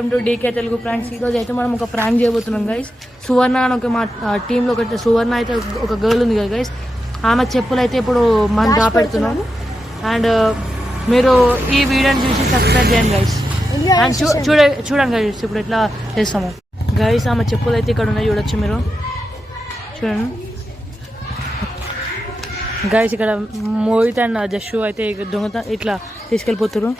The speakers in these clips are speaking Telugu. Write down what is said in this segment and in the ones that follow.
Welcome to DK Telugu pranks. ఈరోజు అయితే మనం ఒక ప్రాంక్ చేయబోతున్నాం గైస్. సువర్ణ అని ఒక మా టీంలో ఒక సువర్ణ అయితే ఒక గర్ల్ ఉంది కదా గైస్, ఆమె చెప్పులు అయితే ఇప్పుడు మనం దాపెడుతున్నాం. అండ్ మీరు ఈ వీడియోని చూసి సబ్స్క్రైబ్ చేయండి గైస్. అండ్ చూడండి గైస్ ఇప్పుడు ఎట్లా చేస్తాము గైస్. ఆమె చెప్పులు అయితే ఇక్కడ ఉన్నాయి, చూడొచ్చు మీరు, చూడండి గైస్. ఇక్కడ మోహిత్ అండ్ జస్సు అయితే దొంగత ఇట్లా తీసుకెళ్ళిపోతారు.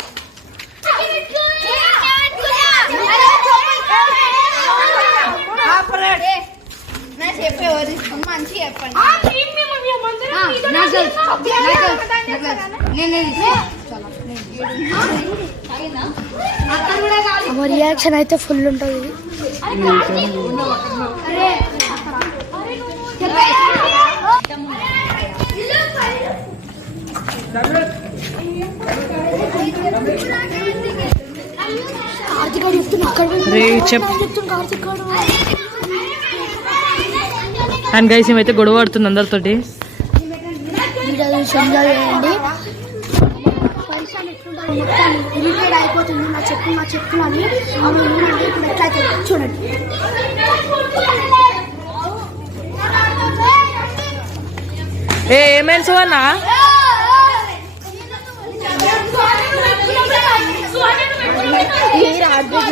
రియాక్షన్ అయితే ఫుల్ ఉంటుంది. అండ్ గైస్ ఏమైతే గొడవ పడుతుంది అందరితోటి. అయిపోతుంది నా చెప్పు అని చూడండి. ఏమైనా సువర్ణ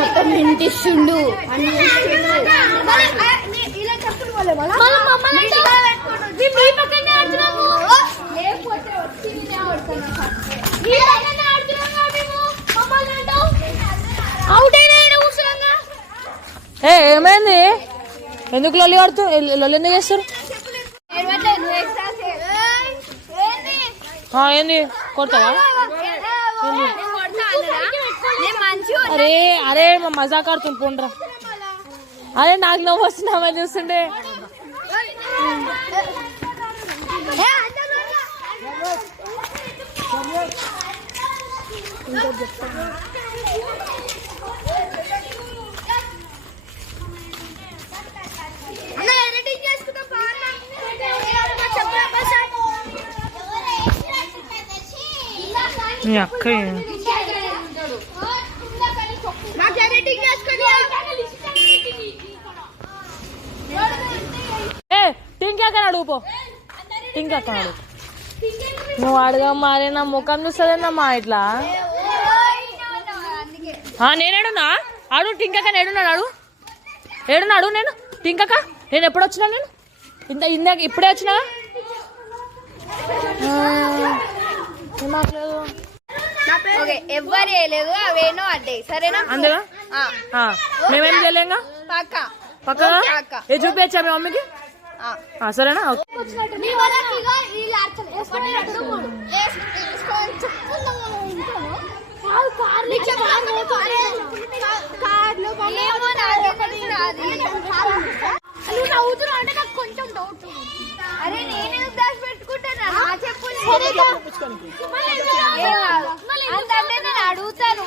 మొత్తం వినిపిస్తుండు అని ఏమైంది? ఎందుకు లొల్లి ఆడుతూ లొల్లి ఎందుకు చేస్తారు? ఏంది కొడతావా? అరే అరే మా మజాక్ ఆడుతుంది పోండ్రా. అరే నాకు నవ్వు వస్తున్నామని చూస్తుండే. అక్క టింకాకని అడుగుపో, టింకాకని అడుగు. నువ్వు అడగమ్మా, అరే నా ముఖం చూస్తుందమ్మా ఇట్లా. నేనేడున్నా అడుగు, టింకాకని ఏడున్నాడు, ఏడున్నాడు. నేను టింకాక నేను ఎప్పుడు వచ్చినా? నేను ఇందాక ఇప్పుడే వచ్చినా. ఎవ్వరు చేయలేదు, అవేనో అడ్డాయి. సరేనా? అందుగా మేమేం చేయలేంగా పక్కగా ఏ చూపించా మీ మమ్మీకి. సరేనా? కొంచెం డౌట్. అరే నేను దాచి పెట్టుకుంటాను నేను అడుగుతాను.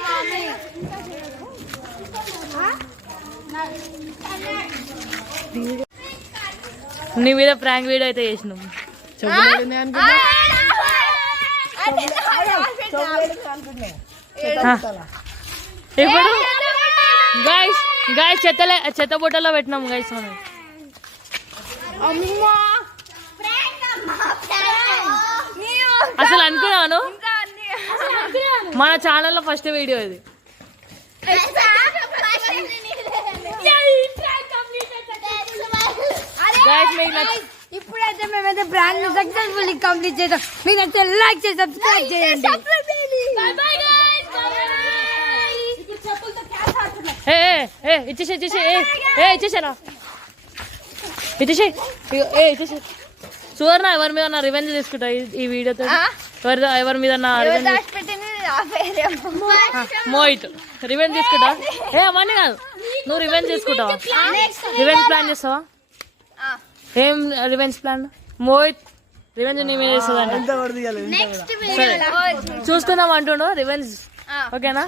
నీ మీద ప్రాంక్ వీడియో అయితే చేసినాం. ఇప్పుడు గైస్ గైస్ చెత్త బుట్టలో పెట్టినాం గైస్. మనం అసలు అనుకున్నాను మన ఛానల్లో ఫస్ట్ వీడియో ఇది. ఇప్పుడైతే మేమైతే బ్రాండ్ సక్సెస్ఫుల్లీ కంప్లీట్ చేద్దాం. మీకు నచ్చితే లైక్ చేసి సబ్స్క్రైబ్ చేయండి. ఇచ్చేసారా ఇచ్చేసే. సువర్ణ ఎవరి మీద రివెంజ్ తీసుకుంటా ఈ వీడియోతో. ఎవరి మీద మోహిత్ రివెంజ్ తీసుకుంటా. అవన్నీ కాదు, నువ్వు రివెంజ్ తీసుకుంటావా? రివెంజ్ ప్లాన్ చేస్తావా? ఏం రివెంజ్ ప్లాన్? మోహిత్ రివెంజ్ నీ మీద చేస్తుందంట. సరే చూసుకుందాం అంటుండు రివెంజ్. ఓకేనా?